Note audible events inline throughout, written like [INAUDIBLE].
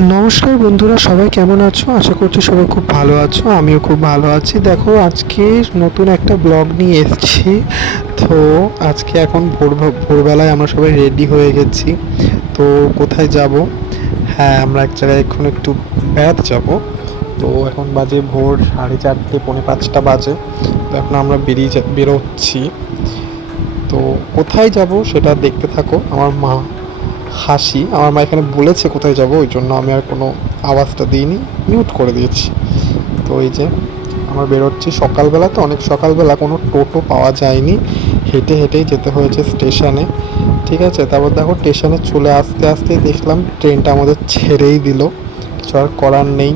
নমস্কার বন্ধুরা, সবাই কেমন আছো? আশা করছি সবাই খুব ভালো আছো, আমিও খুব ভালো আছি। দেখো, আজকে নতুন একটা ব্লগ নিয়ে এসেছি। তো আজকে এখন ভোর ভোরবেলায় আমরা সবাই রেডি হয়ে গেছি। তো কোথায় যাব? হ্যাঁ আমরা এক জায়গায় এখন একটু বেড়াতে যাব। তো এখন বাজে ভোর সাড়ে চারটে, পৌনে পাঁচটা বাজে। তো এখন আমরা বেরিয়ে বেরোচ্ছি। তো কোথায় যাব সেটা দেখতে থাকো। আমার মা হাসি। আমার মা এখানে বলেছে কোথায় যাব, ওই জন্য আমি আর কোনো আওয়াজটা দিইনি। মিউট করে দিয়েছি। তো এই যে, আমার বেরোচ্ছি সকালবেলা তো অনেক সকালবেলা কোনো টোটো পাওয়া যায়নি। হেঁটে হেঁটেই যেতে হয়েছে স্টেশনে। ঠিক আছে? তারপর দেখো, স্টেশনে চলে আসতে আসতে দেখলাম ট্রেনটা আমাদের ছেড়েই দিল। কিছু আর করার নেই।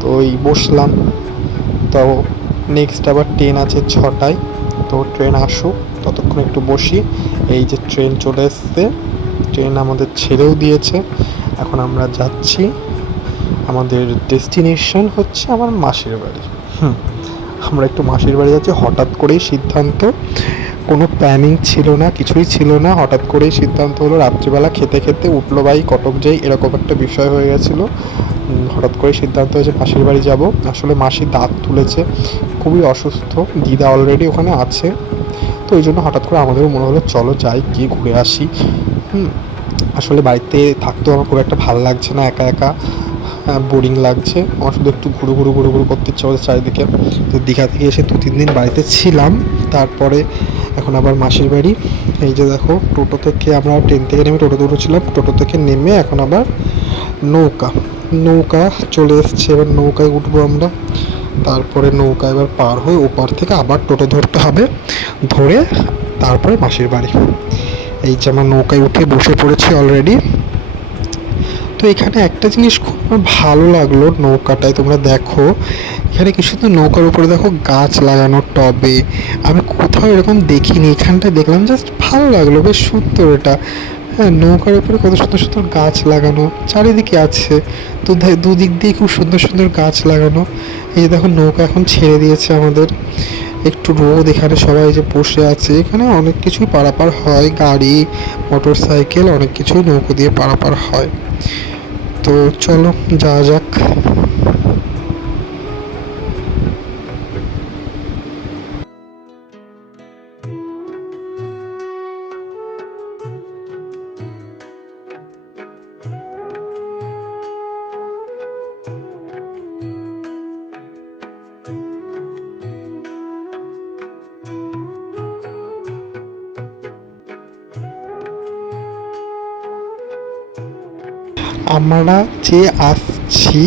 তো ওই বসলাম। তো নেক্সট আবার ট্রেন আছে ছটায়। তো ট্রেন আসুক। ততক্ষণ একটু বসি। এই যে ট্রেন চলে এসছে। ট্রেন আমাদের ছেড়েও দিয়েছে। এখন আমরা যাচ্ছি। আমাদের ডেস্টিনেশন হচ্ছে আমার মাসির বাড়ি। হুম, আমরা একটু মাসির বাড়ি যাচ্ছি। হঠাৎ করেই সিদ্ধান্ত, কোনো প্ল্যানিং ছিল না, কিছুই ছিল না। হঠাৎ করেই সিদ্ধান্ত হলো, রাত্রিবেলা খেতে খেতে উঠল বাই কটক যাই এরকম একটা বিষয় হয়ে গেছিল। হঠাৎ করে সিদ্ধান্ত হয়েছে মাসির বাড়ি যাব। আসলে মাসি দাঁত তুলেছে, খুবই অসুস্থ, দিদা অলরেডি ওখানে আছে। তো ওই জন্য হঠাৎ করে আমাদেরও মনে হলো, চলো যাই, গিয়ে ঘুরে আসি। হুম আসলে বাড়িতে থাকতেও আমার খুব একটা ভালো লাগছে না, একা একা বোরিং লাগছে। আমার শুধু একটু ঘুরু ঘুরু ঘুরু ঘুরু করতে ইচ্ছে চারিদিকে। তো দীঘা থেকে এসে দু, তিন দিন বাড়িতে ছিলাম, তারপরে এখন আবার মাসির বাড়ি। এই যে দেখো, টোটো থেকে আমরা ট্রেন থেকে নেমে টোটো উঠেছিলাম টোটো থেকে নেমে এখন আবার নৌকা। নৌকা চলে এসছে, এবার নৌকায় উঠবো আমরা। তারপরে নৌকা এবার পার হয়ে ওপার থেকে আবার টোটো ধরতে হবে, ধরে তারপরে মাসির বাড়ি। এই যে আমার নৌকায় উঠে বসে পড়েছি অলরেডি তো এখানে একটা জিনিস খুব ভালো লাগল নৌকাটায়, তোমরা দেখো। এখানে কিছু তো নৌকার উপরে দেখো গাছ লাগানো, টবে। আমি কোথাও এরকম দেখিনি, এখানটায় দেখলাম জাস্ট ভালো লাগল, বেশ সুন্দর এটা। হ্যাঁ নৌকার উপরে কত সুন্দর সুন্দর গাছ লাগানো, চারিদিকে আছে। তো দুদিক দিয়ে খুব সুন্দর সুন্দর গাছ লাগানো। এই যে দেখো নৌকা এখন ছেড়ে দিয়েছে আমাদের। একটু রোদ, এখানে সবাই যে বসে আছে, এখানে অনেক কিছুই পারাপার হয়। গাড়ি মোটর সাইকেল অনেক কিছুই নৌকো দিয়ে পারাপার হয়। তো চলো, যাওয়া যাক। আমরা যে আসছি,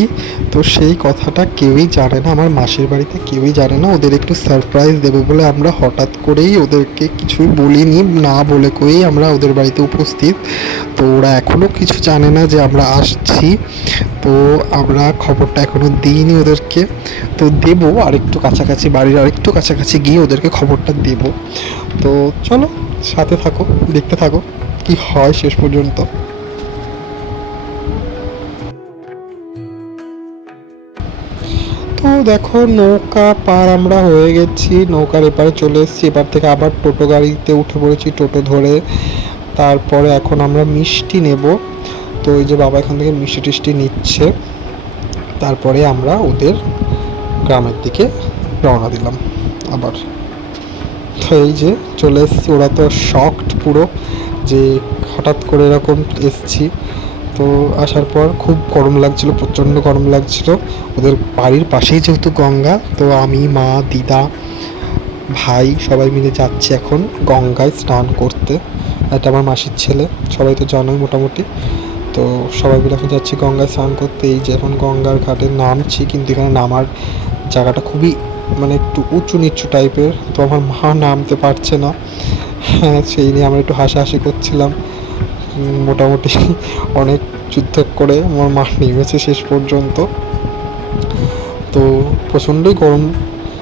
তো সেই কথাটা কেউই জানে না। আমার মাসির বাড়িতে কেউই জানে না। ওদের একটু সারপ্রাইজ দেবো বলে আমরা হঠাৎ করেই ওদেরকে কিছুই বলিনি, না বলে করেই আমরা ওদের বাড়িতে উপস্থিত। তো ওরা এখনও কিছু জানে না যে আমরা আসছি। তো আমরা খবরটা এখনও দিইনি ওদেরকে। তো দেবো আরেকটু কাছাকাছি, বাড়ির আরেকটু কাছাকাছি গিয়ে ওদেরকে খবরটা দেবো। তো চলো সাথে থাকো, দেখতে থাকো, কি হয় শেষ পর্যন্ত। তো দেখো নৌকা পার আমরা হয়ে গেছি, নৌকার এপারে চলে এসেছি। এপার থেকে আবার টোটো গাড়িতে উঠে পড়েছি, টোটো ধরে। তারপরে এখন আমরা মিষ্টি নেব। তো ওই যে বাবা এখান থেকে মিষ্টি টিষ্টি নিচ্ছে। তারপরে আমরা ওদের গ্রামের দিকে রওনা দিলাম আবার। তো এই যে চলে এসেছি, ওরা তো শকড পুরো যে হঠাৎ করে এরকম এসছি। তো আসার পর খুব গরম লাগছিল, প্রচণ্ড গরম লাগছিল। ওদের বাড়ির পাশেই যেহেতু গঙ্গা, তো আমি, মা, দিদা, ভাই সবাই মিলে যাচ্ছি এখন গঙ্গায় স্নান করতে। এটা আমার মাসির ছেলে, সবাই তো জানোই মোটামুটি। তো সবাই মিলে এখন যাচ্ছি গঙ্গায় স্নান করতে। এই যে এখন গঙ্গার ঘাটে নামছি, কিন্তু এখানে নামার জায়গাটা খুবই মানে একটু উঁচু নিচু টাইপের তো আমার মা নামতে পারছে না। হ্যাঁ সেই নিয়ে আমরা একটু হাসাহাসি করছিলাম। মোটামুটি অনেক যুদ্ধ করে আমার মা নেমেছে শেষ পর্যন্ত। তো প্রচণ্ডই গরম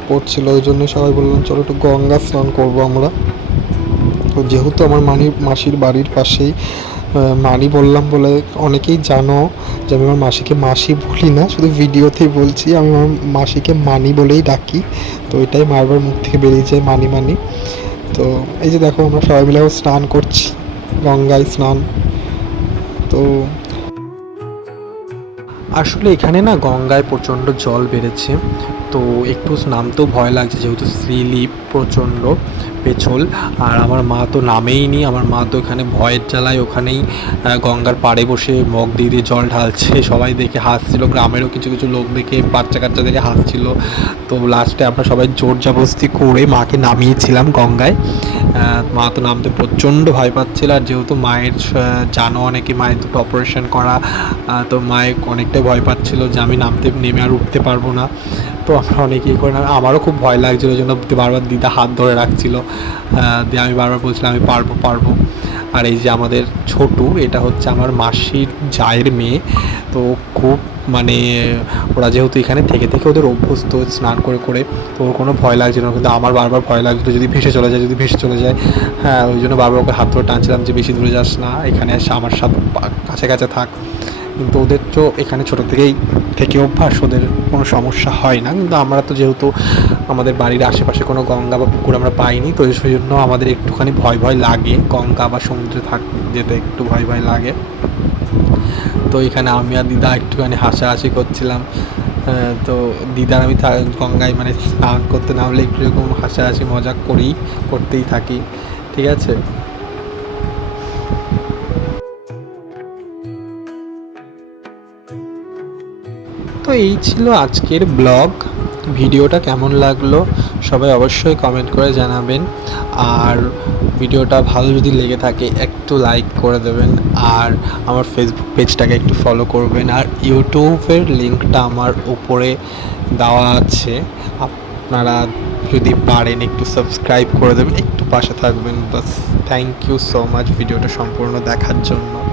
পড়ছিল, ওই জন্য সবাই বললাম, চলো একটু গঙ্গা স্নান করব আমরা। তো যেহেতু আমার মানির, মাসির বাড়ির পাশেই মানি বললাম বলে অনেকেই জানো যে আমি আমার মাসিকে মাসি বলি না, শুধু ভিডিওতেই বলছি, আমি আমার মাসিকে মানি বলেই ডাকি। তো এটাই মারবার মুখ থেকে বেরিয়ে যায় মানি মানি। তো এই যে দেখো, আমরা সবাই মিলে স্নান করছি। গঙ্গায় স্নান। তো আসলে এখানে না গঙ্গায় প্রচণ্ড জল বেড়েছে, তো একটু নামতেও ভয় লাগছে যেহেতু স্লিপ প্রচণ্ড পেছল। আর আমার মা তো নামেই নি, আমার মা তো এখানে ভয়ের জ্বালায় ওখানেই গঙ্গার পাড়ে বসে মগ দিয়ে দিয়ে জল ঢালছে, [LAUGHS] সবাই দেখে হাসছিল, গ্রামেরও কিছু কিছু লোক দেখে, বাচ্চা কাচ্চা দেখে হাসছিল। তো লাস্টে আমরা সবাই জোর জবস্তি করে মাকে নামিয়েছিলাম গঙ্গায়। মা তো নামতে প্রচণ্ড ভয় পাচ্ছিল, আর যেহেতু মায়ের জানো অনেকে মায়ের দুটো অপারেশন করা তো মায়ের অনেকটাই ভয় পাচ্ছিল যে আমি নামতে, নেমে আর উঠতে পারব না। তো আমরা অনেকেই করে না, আমারও খুব ভয় লাগছিল ওই জন্য বারবার দিদা হাত ধরে রাখছিল। দিয়ে আমি বারবার বলছিলাম, আমি পারব পারব। আর এই যে আমাদের ছোটু, এটা হচ্ছে আমার মাসির জায়ের মেয়ে। তো খুব মানে ওরা যেহেতু এখানে থেকে থেকে ওদের অভ্যস্ত স্নান করে করে, তো ওর কোনো ভয় লাগছিল না। কিন্তু আমার বারবার ভয় লাগছিল, যদি ভেসে চলে যায়, যদি ভেসে চলে যায়। হ্যাঁ ওই জন্য বারবার ওকে হাত ধরে টানছিলাম যে, বেশি দূরে যাস না, এখানে আমার সাথে কাছে কাছে থাক। কিন্তু ওদের তো এখানে ছোটো থেকেই থেকে অভ্যাস, ওদের কোনো সমস্যা হয় না। কিন্তু আমরা তো যেহেতু আমাদের বাড়ির আশেপাশে কোনো গঙ্গা বা পুকুর আমরা পাইনি, তো সেই জন্য আমাদের একটুখানি ভয় ভয় লাগে। গঙ্গা বা সমুদ্রে থাক, যেতে একটু ভয় ভয় লাগে। তো এখানে আমি আর দিদা একটুখানি হাসাহাসি করছিলাম। তো দিদার আমি গঙ্গায় মানে স্নান করতে না হলে একটু এরকম হাসাহাসি, মজা করেই করতেই থাকি। ঠিক আছে? এই ছিল আজকের ব্লগ। ভিডিওটা কেমন লাগল সবাই অবশ্যই কমেন্ট করে জানাবেন। আর ভিডিওটা ভালো যদি লেগে থাকে একটু লাইক করে দেবেন। আর আমার ফেসবুক পেজটাকে একটু ফলো করবেন। আর ইউটিউবের লিঙ্কটা আমার উপরে দেওয়া আছে। আপনারা যদি পারেন একটু সাবস্ক্রাইব করে দেবেন। একটু পাশে থাকবেন। বাস থ্যাংক ইউ সো মাচ ভিডিওটা সম্পূর্ণ দেখার জন্য।